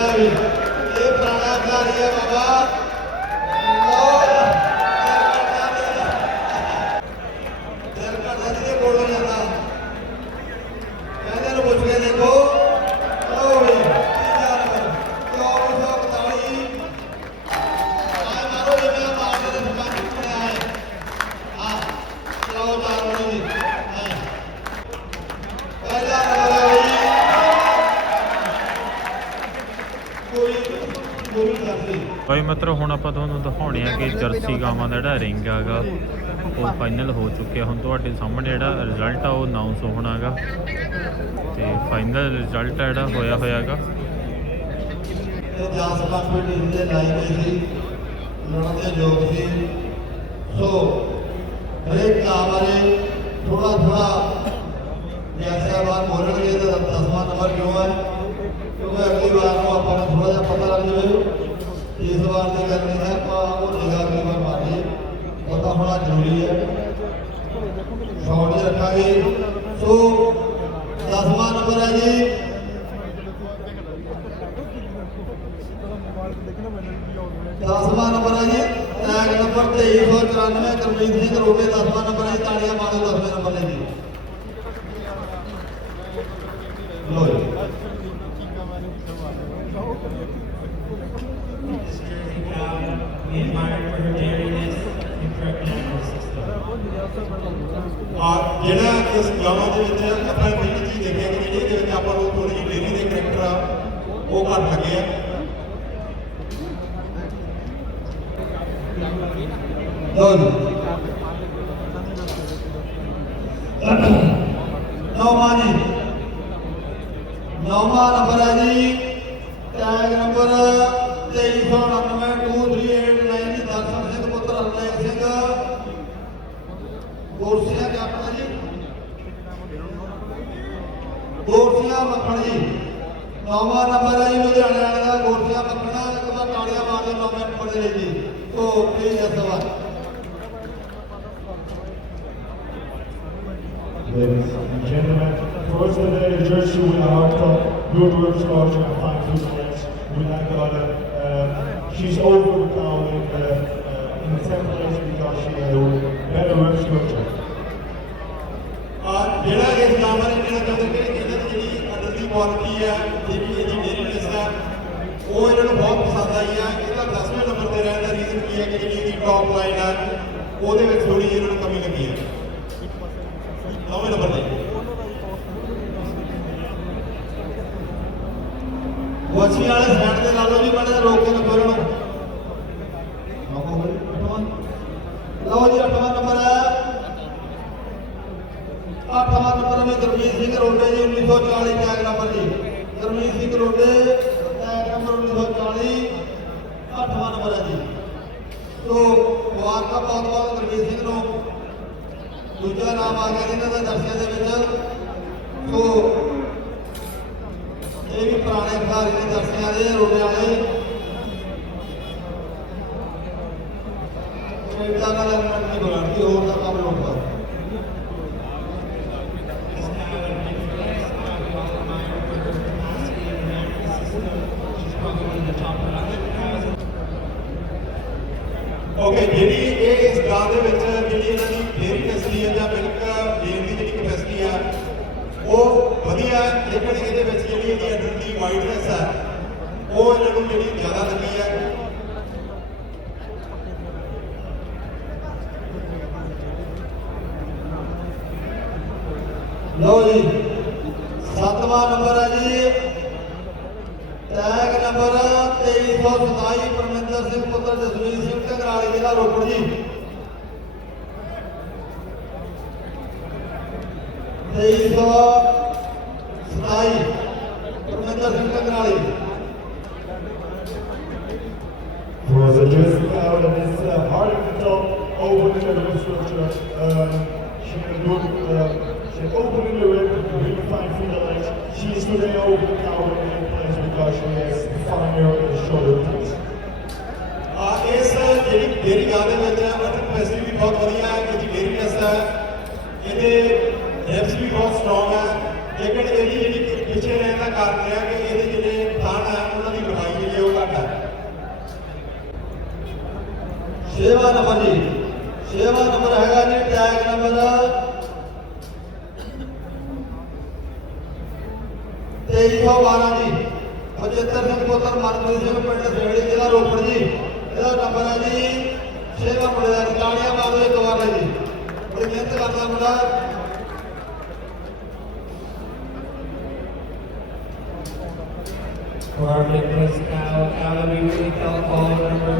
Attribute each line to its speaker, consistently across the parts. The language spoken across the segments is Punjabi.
Speaker 1: ਲੈ ਵੀ ਇਹ ਪੁਰਾਣਾ ਖਿਡਾਰੀ ਹੈ ਬਾਬਾ ਲਓ ਕਰਦੀ
Speaker 2: ਭਾਈ ਮਿੱਤਰੋ, ਹੁਣ ਆਪਾਂ ਤੁਹਾਨੂੰ ਦਿਖਾਉਣੇ ਆ ਕਿ ਜਰਸੀ ਗਾਵਾਂ ਦਾ ਜਿਹੜਾ ਰਿੰਗ ਹੈਗਾ, ਉਹ ਫਾਈਨਲ ਹੋ ਚੁੱਕਿਆ। ਹੁਣ ਤੁਹਾਡੇ ਸਾਹਮਣੇ ਜਿਹੜਾ ਰਿਜ਼ਲਟ ਆ, ਉਹ ਅਨਾਉਂਸ ਹੋਣਾਗਾ। ਤੇ ਫਾਈਨਲ ਰਿਜ਼ਲਟ ਜਿਹੜਾ, ਹੋਇਆ ਹੋਇਆਗਾ।
Speaker 1: ਇਹ ਜਾਸ ਕੰਪੀਟੀਸ਼ਨ ਦੇ ਲਾਈ ਸੀ ਲੜਨ ਦੇ ਯੋਗ ਸੀ ਸੋ ਹਰੇਕ ਨਾਂ ਥੋੜਾ ਥੋੜਾ ਜੈਸੇ ਬਾਤ ਬੋਲਣਗੇ ਤਾਂ ਦਸਵਾਂ ਨੰਬਰ ਕਿਉਂ ਹੈ ਕਿਉਂਕਿ ਅਗਲੀ ਵਾਰ ਨੂੰ ਆਪਾਂ ਨੂੰ ਥੋੜਾ ਜਿਹਾ ਪਤਾ ਲੱਗ ਜਾਵੇ ਇਸ ਵਾਰ ਦੀ ਗੱਲ ਨਹੀਂ ਹੈ ਆਪਾਂ ਉਹ ਨਿਗਾਹ ਅਗਲੀ ਵਾਰ ਮਾਰ ਲਈਏ ਹੋਣਾ ਜ਼ਰੂਰੀ ਹੈ। ਸ਼ੌਟ ਰੱਖਾਂਗੇ। ਸੋ ਦਸਵਾਂ ਨੰਬਰ ਹੈ ਜੀ। ਦਸਵਾਂ ਨੰਬਰ ਹੈ ਜੀ। ਟੈਗ ਨੰਬਰ 2394 ਕਰਮਜੀਤ ਸਿੰਘ ਰੋਡੇ ਦਸਵਾਂ ਨੰਬਰ ਹੈ ਜੀ, ਮਾਰੋ ਦਸਵੇਂ ਨੰਬਰ ਨੇ ਜੀ। ਲੋ ਜੀ।
Speaker 3: We admire her dariness and correct medical system.
Speaker 1: ਆ ਜਿਹੜਾ ਇਸ ਗਾਵਾਂ ਦੇ ਵਿੱਚ ਆਪਾਂ ਪਹਿਲੀ ਚੀਜ਼ ਦੇਖਿਆ ਕਿ ਜਿਹੜੀ ਇਹਦੇ ਵਿੱਚ ਆਪਾਂ ਨੂੰ ਥੋੜੀ ਜਿਹੀ ਡੇਰੀ ਦੇ ਕਰੈਕਟਰ ਆ, ਉਹ ਘੱਟ ਲੱਗੇ ਆ ਲੋ ਜੀ ਨੌਵਾਂ ਜੀ ਨੌਵਾਂ ਨੰਬਰ ਹੈ ਜੀ ਟੈਗ ਨੰਬਰ 2399 2389 ਜੀ ਦਰਸ਼ਨ ਸਿੰਘ ਪੁੱਤਰ ਹਰਨੇਕ ਸਿੰਘ ਗੋਰਸੀਆਂ ਕੈਪਟਨ ਜੀ ਗੋਰਸੀਆਂ ਮੱਖਣ ਜੀ ਨੌਵਾਂ ਨੰਬਰ ਹੈ ਜੀ ਲੁਧਿਆਣੇ ਵਾਲੇ ਦਾ ਗੋਰਸੀਆਂ ਮੱਖਣਾ ਇੱਕ ਵਾਰ ਤਾੜੀਆਂ ਮਾਰ ਦਿਓ ਨੌਵੇਂ ਨੰਬਰ ਦੇ ਲਈ ਜੀ ਸੋ ਪਲੀਜ਼ ਇਸ ਵਾਰ
Speaker 4: Ladies and gentlemen, first of the day, the jersey with a hard top, good work sculpture and fine foot legs. We like got it. Uh, she's over the cow in, uh, uh, in the 10th place because she had a better work sculpture.
Speaker 1: ਆ ਜਿਹੜਾ ਇਸ ਨਾਮ ਬਾਰੇ ਕਹਿਣਾ ਚਾਹੁੰਦੇ ਕਿ ਇਹਨਾਂ ਦੀ ਜਿਹੜੀ ਅੰਡਰ ਦੀ ਕੁਆਲਿਟੀ ਹੈ ਜਿਹੜੀ ਇਹਦੀ ਡੇਰੀਨੈਸ ਹੈ ਉਹ ਇਹਨਾਂ ਨੂੰ ਬਹੁਤ ਪਸੰਦ ਆਈ ਹੈ ਇਹਦਾ 10ਵੇਂ ਨੰਬਰ ਤੇ ਰਹਿਣ ਦਾ ਰੀਜ਼ਨ ਕੀ ਹੈ ਕਿ ਜਿਹੜੀ ਇਹਦੀ ਟੌਪ ਲਾਈਨ ਹੈ ਉਹਦੇ ਵਿੱਚ ਥੋੜੀ ਜਿਹੀ ਇਹਨਾਂ ਨੂੰ ਕਮੀ ਲੱਗੀ ਹੈ 9ਵੇਂ ਨੰਬਰ ਤੇ। ਵਸੀ ਵਾਲੇ ਸਾਈਡ ਤੇ ਲਾ ਲਓ ਜੀ ਬੜੇ ਰੋਕ ਕੇ ਨੰਬਰ ਨੂੰ। ਲਓ ਜੀ 8ਵਾਂ ਨੰਬਰ ਹੈ ਅੱਠਵਾਂ ਨੰਬਰ ਵੀ ਗੁਰਮੀਤ ਸਿੰਘ ਰੋਡੇ ਜੀ 1940 ਟੈਗ ਨੰਬਰ ਜੀ। ਗੁਰਮੀਤ ਸਿੰਘ ਰੋਡੇ ਟੈਗ ਨੰਬਰ 1940 ਅੱਠਵਾਂ ਨੰਬਰ ਹੈ ਜੀ ਸੋ ਮੁਬਾਰਕਾਂ ਬਹੁਤ ਬਹੁਤ ਗੁਰਮੀਤ ਸਿੰਘ ਨੂੰ ਦੂਜਾ ਨਾਮ ਆ ਗਿਆ ਇਹਨਾਂ ਦਾ ਦਰਸ਼ਕਾਂ ਦੇ ਵਿੱਚ ਸੋ ਇਹ ਵੀ ਪੁਰਾਣੇ ਖਿਡਾਰੀ ਨੇ ਦਰਸ਼ਕਾਂ ਦੇ ਰੋਡੇ ਵਾਲੇ ਇਦਾਂ ਨਾਲ ਨਹੀਂ ਬੋਲਣਗੇ ਹੋਰ ਦਾ ਕੰਮ ਲੋਕਾਂ ਓਕੇ ਜਿਹੜੀ ਇਹ ਇਸ ਗਾਂ ਦੇ ਵਿੱਚ ਜਿਹੜੀ ਇਹਨਾਂ ਦੀ ਡੇਰੀ ਕੈਪੈਸਿਟੀ ਹੈ ਜਾਂ ਮਿਲਕ ਦੇਣ ਦੀ ਜਿਹੜੀ ਕਪੈਸਿਟੀ ਹੈ, ਉਹ ਵਧੀਆ ਲੇਕਿਨ ਇਹਦੇ ਵਿੱਚ ਜਿਹੜੀ ਇਹਦੀ ਅੰਡਰ ਦੀ ਵਾਈਡਨੈਸ ਹੈ, ਉਹ ਇਹਨਾਂ ਨੂੰ ਜਿਹੜੀ ਜ਼ਿਆਦਾ ਲੱਗੀ ਹੈ। ਲਓ ਜੀ, ਸੱਤਵਾਂ ਨੰਬਰ ਹੈ ਜੀ। ਟੈਗ ਨੰਬਰ 2327 ਪਰਮਿੰਦਰ ਸਿੰਘ ਪੁੱਤਰ ਜਸਵੀਰ ਸਿੰਘ ਘਗਰਾਲੀ ਜ਼ਿਲ੍ਹਾ ਰੋਪੜ ਜੀ ਤੇਈ ਸੌ ਸਤਾਈ Parminder Singh ਘਗਰਾਲੀ
Speaker 4: Was a jersey cow that is uh, hard at the top, open in the rib structure. Um, she had good, uh, she had open in the rib, really fine finger legs. She is today over the precaution is find your shoulder blades.
Speaker 1: ਆ ਇਸ ਜਿਹੜੀ ਡੇਰੀ ਗਾਦੇ ਵਿੱਚ ਅਟਕ ਪੈਸੇ ਵੀ ਬਹੁਤ ਵਧੀਆ ਹੈ ਕਿ ਡੇਰੀ ਨਸ ਹੈ ਇਹਦੇ ਰੈਪਸ ਵੀ ਬਹੁਤ ਸਟਰੋਂਗ ਹੈ ਲੇਕਿਨ ਇਹਦੀ ਜਿਹੜੀ ਪਿੱਛੇ ਰਹਿਣ ਦਾ ਕਾਰਨ ਹੈ ਕਿ ਇਹਦੇ ਜਿਹੜੇ ਥਣ ਹੈ ਉਹਨਾਂ ਦੀ ਲੰਬਾਈ ਜਿਹੜੀ ਉਹ ਘੱਟ ਹੈ ਛੇਵਾਂ ਨੰਬਰ ਜੀ ਛੇਵਾਂ ਨੰਬਰ ਹੈਗਾ ਜੀ ਟੈਗ ਨੰਬਰ 2312 ਜੀ ਬਚਿੱਤਰ ਸਿੰਘ ਪੁੱਤਰ ਮਨਪ੍ਰੀਤ ਸਿੰਘ ਪਿੰਡ ਸੇੜੀ ਜ਼ਿਲ੍ਹਾ ਰੋਪੜ ਜੀ ਇਹਦਾ ਨੰਬਰ ਹੈ ਜੀ ਛੇਵਾਂ ਮੁੰਡੇ ਦਾ ਤਾੜੀਆਂ ਮਾਰੋ ਇੱਕ ਵਾਰ ਲਈ ਜੀ ਬੜੀ ਮਿਹਨਤ ਕਰਦਾ ਮੁੰਡਾ
Speaker 3: For our Nicholas cow, cow that we really felt all number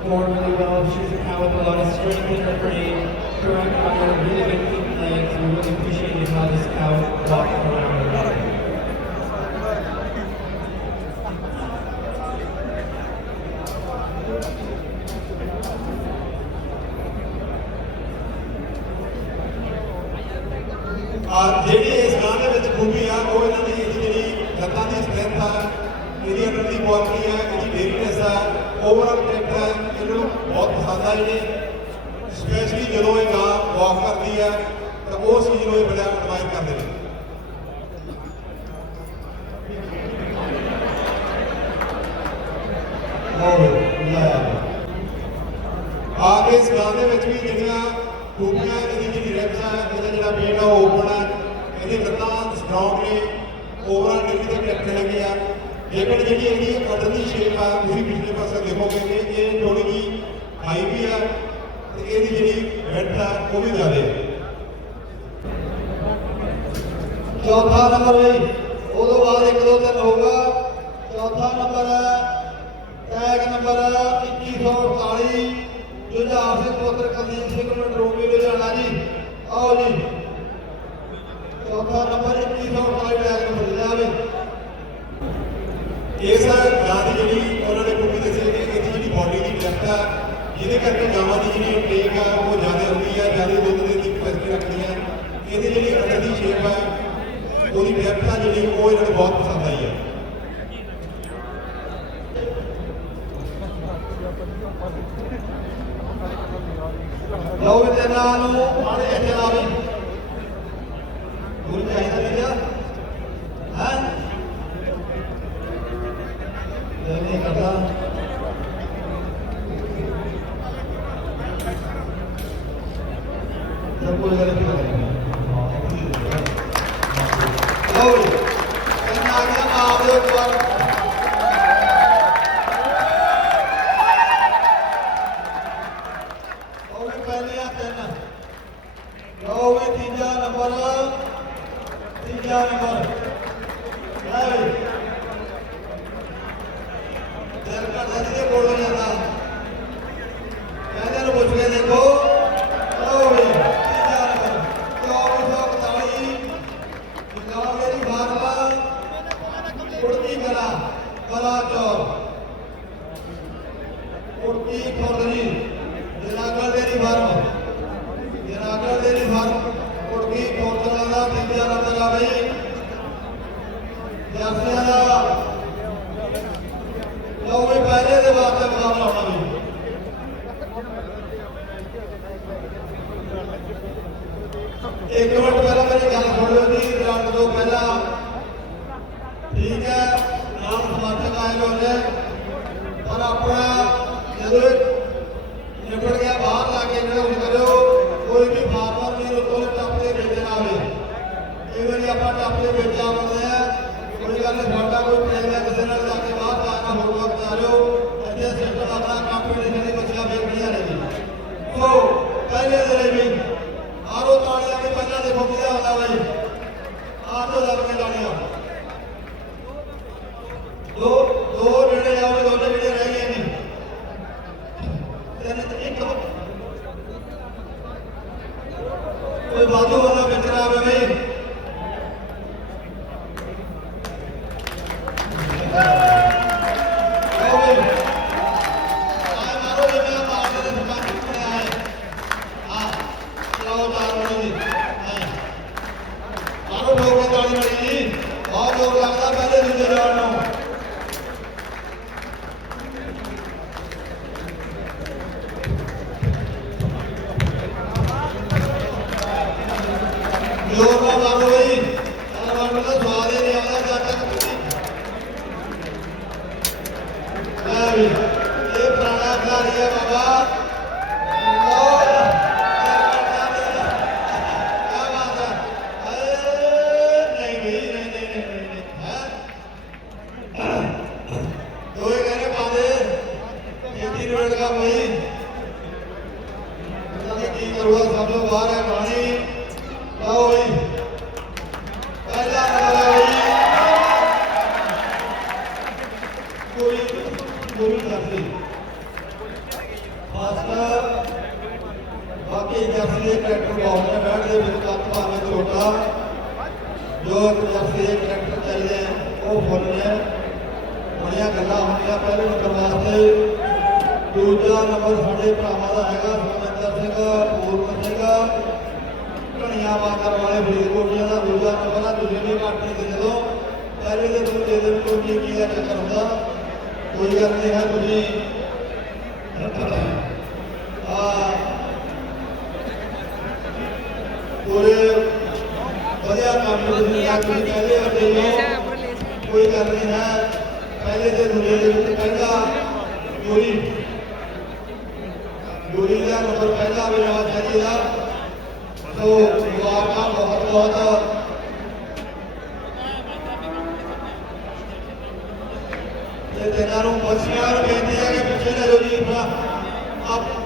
Speaker 3: four really well. She's a cow with a lot of strength in her frame, correct fire, really good feet legs. We really appreciated how this cow walked around.
Speaker 5: ਆ ਜਿਹੜੀ ਇਸ ਗਾਂ ਦੇ ਵਿੱਚ ਖੂਬੀ ਆ ਉਹ ਇਹਨਾਂ ਦੀ ਇਹਦੀ ਜਿਹੜੀ ਦੀ ਸਟਰੈਂਥ ਆ ਇਹਦੀ ਅੰਦਰ ਦੀ ਕੁਆਲਿਟੀ ਆ ਇਹਦੀ ਡੇਰੀਨੈਸ ਆ ਓਵਰਆਲ ਟ੍ਰੈਕਟ ਇਹਨਾਂ ਨੂੰ ਬਹੁਤ ਪਸੰਦ ਆ ਜਿਹੜੇ। ਸਪੈਸ਼ਲੀ ਜਦੋਂ ਇਹ ਗਾਂ ਵਾਕ ਕਰਦੀ ਆ ਤਾਂ ਉਹ ਚੀਜ਼ ਨੂੰ ਇਹ ਬੜਾ ਐਡਮਾਇਰ ਕਰਦੇ ਨੇ। ਆ। ਕੇ ਇਸ ਗਾਂ ਦੇ ਵਿੱਚ ਵੀ ਜਿਹੜੀਆਂ ਖੂਬੀਆਂ ਇਹਦੀ ਜਿਹੜੀ ਰੈਪਸ ਆ ਇਹਦਾ ਜਿਹੜਾ ਵੇਟ ਆ, ਉਹ ਓਪਨ ਆ। ਇਹਦੀ ਲੱਤਾਂ ਸਟਰੋਂਗ ਨੇ। ਓਵਰਆਲ ਡਿਗਰੀ ਦੇ ਟ੍ਰੈਕਟ ਹੈਗੇ ਆ, ਲੇਕਿਨ ਜਿਹੜੀ ਇਹਦੀ ਕੱਟਣ ਸ਼ੇਪ ਆ, ਤੁਸੀਂ ਪਿਛਲੇ ਪਾਸੇ ਦੇਖੋਗੇ ਕਿ ਇਹ ਥੋੜੀ ਜਿਹੀ ਹਾਈ ਵੀ ਆ ਤੇ ਇਹਦੀ ਜਿਹੜੀ ਵੈਟ ਆ, ਉਹ ਵੀ ਜ਼ਿਆਦਾ ਹੈ
Speaker 1: ਚੌਥਾ ਨੰਬਰ ਹੈ ਜੀ। ਉਦੋਂ ਬਾਅਦ 1 2 3 ਹੋਊਗਾ ਚੌਥਾ number tag number 2148 Jujhar Singh ਪੁੱਤਰ ਕੁਲਦੀਪ ਸਿੰਘ ਪਿੰਡ ਲੁਧਿਆਣਾ ਜੀ। ਆਓ ਜੀ ਚੌਥਾ ਨੰਬਰ 2148 ਟੈਗ ਨੰਬਰ ਲਿਆਵੇ
Speaker 5: ਇਸ ਗਾਂ ਦੀ ਜਿਹੜੀ ਉਹਨਾਂ ਨੇ ਕੁੱਕੀ ਦੱਸੀ ਕਿ ਇਹਦੀ ਜਿਹੜੀ ਬਾਡੀ ਦੀ ਡੈਪਥ ਆ ਜਿਹਦੇ ਕਰਕੇ ਗਾਵਾਂ ਦੀ ਜਿਹੜੀ ਟੇਕ ਆ, ਉਹ ਜ਼ਿਆਦਾ ਹੁੰਦੀ ਆ, ਜ਼ਿਆਦਾ ਦੁੱਧ ਦੇ ਦੀ ਕਪੈਸਿਟੀ ਰੱਖਦੀਆਂ ਇਹਦੀ ਜਿਹੜੀ ਅੰਦਰ ਦੀ ਸ਼ੇਪ ਆ, ਉਹਦੀ ਡੈਪਥ ਆ ਜਿਹੜੀ, ਉਹ ਇਹਨਾਂ ਨੂੰ ਬਹੁਤ ਪਸੰਦ ਆਈ ਆ।
Speaker 1: ਲਓ ਵੀ ਤੇ ਨਾਂ ਨੂੰ ਆੜੇ ਇੱਥੇ ਲਾ ਵੀ। ਗੁਰੂ ਚਾਹੀਦਾ ਲਿਖਿਆ ਹੈ? ਇਹ ਨਹੀਂ ਕਰਦਾ ਸਭ ਕੋਈ ਗੱਲ ਨਹੀਂ ਕਰਦਾ। ਲਓ ਵੀ ਇਹਨਾਂ ਆ ਗਿਆ ਆਪ ਦੇ ਉੱਪਰ ਉਹ ਵੀ ਪਹਿਲੇ ਆ ਤਿੰਨ ਲਓ ਵੀ ਤੀਜਾ ਨੰਬਰ ਤੀਜਾ ਨੰਬਰ ਲੈ ਵੀ ਦਿਲ ਕਰਦਾ ਜਿਹਦੇ ਕੋਲ ਹੋ ਜਾਂਦਾ ਕਹਿੰਦੇ ਨੂੰ ਪੁੱਛ ਕੇ ਦੇਖੋ ਲਓ ਵੀ ਤੀਜਾ ਨੰਬਰ 2441 ਪੰਜਾਬ ਮੇਰੀ ਬਾਰਵਾ ਕੁੜਤੀ ਕਲਾ ਕਲਾ ਚੌਰ ਕੁੜਤੀ ਖੋਰਨੀ ਜਨਾਗੜ ਫਾਰਮ ਜਨਾਗੜ ਦੇਰੀ ਫਾਰਮ ਕੁੜਤੀ ਖੋਰਦਲਾ ਦਾ ਤੀਜਾ ਨੰਬਰ ਆ ਬਈ। ਜਰਸੀਆਂ ਦਾ। ਲਓ ਵੀ ਪਹਿਲੇ ਦੇ ਵਾਸਤੇ ਮੁਕਾਬਲਾ ਹੋਣਾ ਵੀ ਇੱਕ ਮਿੰਟ ਪਹਿਲਾਂ ਮੇਰੀ ਗੱਲ ਸੁਣ ਲਿਓ ਜੀ ਰਾਤ ਤੋਂ ਪਹਿਲਾਂ। melhorando. ਕੋਈ ਵਾਧੂ ਵਾਲਾ ਵਿੱਚ ਆਵੇ ਬਈ ਆਓ ਬਈ ਆਏ ਮਾਰੋ ਜਿਵੇਂ ਆ ਮਾਰਦੇ ਨੇ ਸਰਪੰਚ ਬਣਿਆ ਹੈ ਆ ਚਲਾਓ ਤਾਲ ਬਣੀ ਜੀ ਆਏ। ਮਾਰੋ ਠੋਕ ਕੇ ਤਾਲੀ ਬਣੀ ਜੀ ਬਹੁਤ ਜ਼ੋਰ ਲੱਗਦਾ ਪਹਿਲੇ ਦੂਜੇ ਜਾਣ ਨੂੰ ਜ਼ੋਰ ਨਾਲ ਮਾਰੋ ਬਈ ਸਾਰਾ ਮਾਰੋ ਦਾ ਸਵਾਦ ਹੀ ਨਹੀਂ ਆਉਂਦਾ ਜਦ ਤੱਕ ਤੁਸੀਂ ਲੈ ਵੀ ਇਹ ਪੁਰਾਣਾ ਖਿਡਾਰੀ ਹੈ ਬਾਬਾ ਦੋਏ ਕਹਿੰਦੇ ਪਾਦੇ ਇਹਦੀ ਰੋਡ ਦਾ ਬਈ ਪਤਾ ਨਹੀਂ ਕੀ ਕਰੂਗਾ ਸਭ ਤੋਂ ਬਾਹਰ ਹੈ ਪਾਣੀ ਆਓ ਬਈ ਪਹਿਲਾ ਨੰਬਰ ਹੈ ਬਈ ਕੋਈ ਕੋਈ ਕਰਦੀ ਫਾਸਟ ਬਾਕੀ ਜਰਸੀ ਦੇ ਕਰੈਕਟਰ ਬਹੁਤ ਨੇ ਬੈਠ ਦੇ ਵਿੱਚ ਕੱਟ ਭਾਵੇਂ ਛੋਟਾ ਜੋ ਜਰਸੀ ਦੇ ਕਰੈਕਟਰ ਚਾਹੀਦੇ ਆ, ਉਹ ਫੁੱਲ ਨੇ ਬੜੀਆਂ ਗੱਲਾਂ ਹੁੰਦੀਆਂ ਪਹਿਲੇ ਨੰਬਰ ਵਾਸਤੇ ਦੂਜਾ ਨੰਬਰ ਸਾਡੇ ਭਰਾਵਾਂ ਦਾ ਹੈਗਾ ਸੁਖਵਿੰਦਰ ਸਿੰਘ ਪੂਰਨ ਸਿੰਘ ਧਣੀਆਂ ਬਾਕਰ ਵਾਲੇ ਫਰੀਦਕੋਟੀਆਂ ਦਾ ਦੂਜਾ ਨੰਬਰ ਆ ਤੁਸੀਂ ਵੀ ਘੱਟ ਨਹੀਂ ਦਿੰਦੇ ਤੋਂ ਪਹਿਲੇ ਦੇ ਦੂਜੇ ਦੇ ਵਿੱਚੋਂ ਕੀ ਕੀ ਦਾ ਚੱਕਰ ਹੁੰਦਾ ਕੋਈ ਗੱਲ ਨਹੀਂ ਹੈ। ਤੁਸੀਂ ਆ ਪੂਰੇ ਵਧੀਆ ਕੰਮ ਤੁਸੀਂ ਆ ਪਹਿਲੇ ਅੱਗੇ ਹੋ ਕੋਈ ਗੱਲ ਨਹੀਂ ਹੈ ਪਹਿਲੇ ਦੇ ਦੂਜੇ ਦੇ ਵਿੱਚ ਪਹਿਲਾ ਯੂਰੀ ਯੂਰੀ ਦਾ ਨੰਬਰ ਪਹਿਲਾ ਵੀ ਆਵਾ ਚਾਹੀਦਾ ਸੋ ਮੁਬਾਰਕਾਂ ਬਹੁਤ ਬਹੁਤ। ਤੇ ਤੇਨਾਂ ਨੂੰ ਬੱਚਿਆਂ ਬੇਨਤੀ ਹੈ ਕਿ ਪਿੱਛੇ ਨਾ ਜੋ ਜੀ ਆਪਣਾ ਆਪ